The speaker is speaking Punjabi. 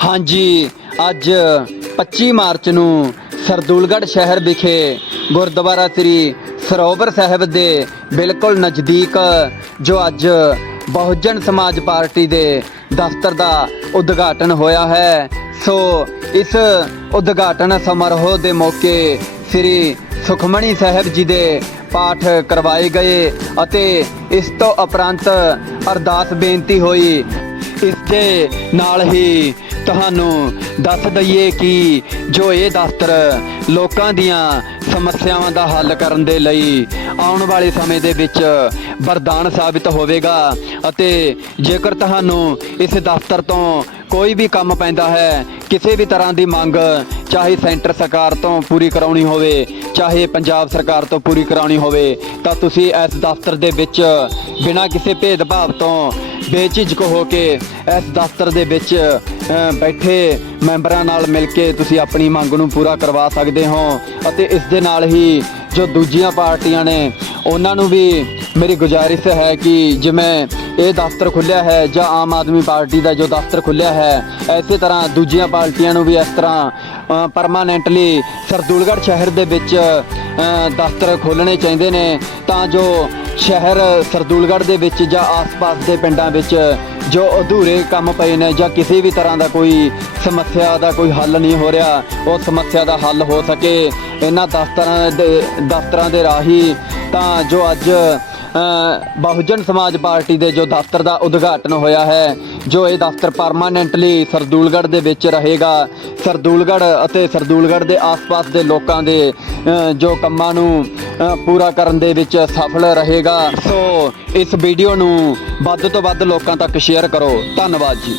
ਹਾਂਜੀ, ਅੱਜ 25 ਮਾਰਚ ਨੂੰ ਸਰਦੂਲਗੜ੍ਹ ਸ਼ਹਿਰ ਵਿਖੇ ਗੁਰਦੁਆਰਾ ਸ੍ਰੀ ਸਰੋਵਰ ਸਾਹਿਬ ਦੇ ਬਿਲਕੁਲ ਨਜ਼ਦੀਕ ਜੋ ਅੱਜ ਬਹੁਜਨ ਸਮਾਜ ਪਾਰਟੀ ਦੇ ਦਫ਼ਤਰ ਦਾ ਉਦਘਾਟਨ ਹੋਇਆ ਹੈ। ਸੋ ਇਸ ਉਦਘਾਟਨ ਸਮਾਰੋਹ ਦੇ ਮੌਕੇ ਸ੍ਰੀ ਸੁਖਮਣੀ ਸਾਹਿਬ ਜੀ ਦੇ ਪਾਠ ਕਰਵਾਏ ਗਏ ਅਤੇ ਇਸ ਤੋਂ ਉਪਰੰਤ ਅਰਦਾਸ ਬੇਨਤੀ ਹੋਈ ਇਸ ਦੇ ਨਾਲ ਹੀ ਤੁਹਾਨੂੰ ਦੱਸ ਦਈਏ ਕਿ ਜੋ ਇਹ ਦਫ਼ਤਰ ਲੋਕਾਂ ਦੀਆਂ ਸਮੱਸਿਆਵਾਂ ਦਾ ਹੱਲ ਕਰਨ ਦੇ ਲਈ ਆਉਣ ਵਾਲੇ ਸਮੇਂ ਦੇ ਵਿੱਚ ਵਰਦਾਨ ਸਾਬਿਤ ਹੋਵੇਗਾ ਅਤੇ ਜੇਕਰ ਤੁਹਾਨੂੰ ਇਸ ਦਫ਼ਤਰ ਤੋਂ ਕੋਈ ਵੀ ਕੰਮ ਪੈਂਦਾ ਹੈ, ਕਿਸੇ ਵੀ ਤਰ੍ਹਾਂ ਦੀ ਮੰਗ, ਚਾਹੇ ਸੈਂਟਰ ਸਰਕਾਰ ਤੋਂ ਪੂਰੀ ਕਰਾਉਣੀ ਹੋਵੇ, ਚਾਹੇ ਪੰਜਾਬ ਸਰਕਾਰ ਤੋਂ ਪੂਰੀ ਕਰਾਉਣੀ ਹੋਵੇ, ਤਾਂ ਤੁਸੀਂ ਇਸ ਦਫ਼ਤਰ ਦੇ ਵਿੱਚ ਬਿਨਾਂ ਕਿਸੇ ਭੇਦਭਾਵ ਤੋਂ ਬੇਝਿਜਕ ਹੋ ਕੇ ਇਸ ਦਫ਼ਤਰ ਦੇ ਵਿੱਚ ਬੈਠੇ ਮੈਂਬਰਾਂ ਨਾਲ ਮਿਲ ਕੇ ਤੁਸੀਂ ਆਪਣੀ ਮੰਗ ਨੂੰ ਪੂਰਾ ਕਰਵਾ ਸਕਦੇ ਹੋ ਅਤੇ ਇਸ ਦੇ ਨਾਲ ਹੀ ਜੋ ਦੂਜੀਆਂ ਪਾਰਟੀਆਂ ਨੇ, ਉਹਨਾਂ ਨੂੰ ਵੀ ਮੇਰੀ ਗੁਜ਼ਾਰਿਸ਼ ਹੈ ਕਿ ਜਿਵੇਂ ਇਹ ਦਫ਼ਤਰ ਖੁੱਲਿਆ ਹੈ ਜਾਂ ਆਮ ਆਦਮੀ ਪਾਰਟੀ ਦਾ ਜੋ ਦਫ਼ਤਰ ਖੁੱਲਿਆ ਹੈ ਐਸੇ ਤਰ੍ਹਾਂ ਦੂਜੀਆਂ ਪਾਰਟੀਆਂ ਨੂੰ ਵੀ ਇਸ ਤਰ੍ਹਾਂ ਪਰਮਾਨੈਂਟਲੀ ਸਰਦੂਲਗੜ੍ਹ ਸ਼ਹਿਰ ਦੇ ਵਿੱਚ ਦਫ਼ਤਰ ਖੋਲ੍ਹਣੇ ਚਾਹੀਦੇ ਨੇ ਤਾਂ ਜੋ ਸ਼ਹਿਰ ਸਰਦੂਲਗੜ੍ਹ ਦੇ ਵਿੱਚ ਜਾਂ ਆਸ-ਪਾਸ ਦੇ ਪਿੰਡਾਂ ਵਿੱਚ ਜੋ ਅਧੂਰੇ ਕੰਮ ਪਏ ਨੇ ਜਾਂ ਕਿਸੇ ਵੀ ਤਰ੍ਹਾਂ ਦਾ ਕੋਈ ਸਮੱਸਿਆ ਦਾ ਕੋਈ ਹੱਲ ਨਹੀਂ ਹੋ ਰਿਹਾ, ਉਹ ਸਮੱਸਿਆ ਦਾ ਹੱਲ ਹੋ ਸਕੇ। ਇਹਨਾਂ ਦਫ਼ਤਰਾਂ ਦੇ ਦਫ਼ਤਰਾਂ ਦੇ ਰਾਹੀਂ ਤਾਂ ਜੋ ਅੱਜ ਬਹੁਜਨ ਸਮਾਜ ਪਾਰਟੀ ਦੇ ਜੋ ਦਫ਼ਤਰ ਦਾ ਉਦਘਾਟਨ ਹੋਇਆ ਹੈ, ਜੋ ਇਹ ਦਫ਼ਤਰ ਪਰਮਾਨੈਂਟਲੀ ਸਰਦੂਲਗੜ੍ਹ ਦੇ ਵਿੱਚ ਰਹੇਗਾ। ਸਰਦੂਲਗੜ੍ਹ ਅਤੇ ਸਰਦੂਲਗੜ੍ਹ ਦੇ ਆਸ-ਪਾਸ ਦੇ ਲੋਕਾਂ ਦੇ ਜੋ ਕੰਮਾਂ ਨੂੰ ਪੂਰਾ ਕਰਨ ਦੇ ਵਿੱਚ ਸਫਲ ਰਹੇਗਾ। ਸੋ ਇਸ ਵੀਡੀਓ ਨੂੰ ਵੱਧ ਤੋਂ ਵੱਧ ਲੋਕਾਂ ਤੱਕ ਸ਼ੇਅਰ ਕਰੋ। ਧੰਨਵਾਦ ਜੀ।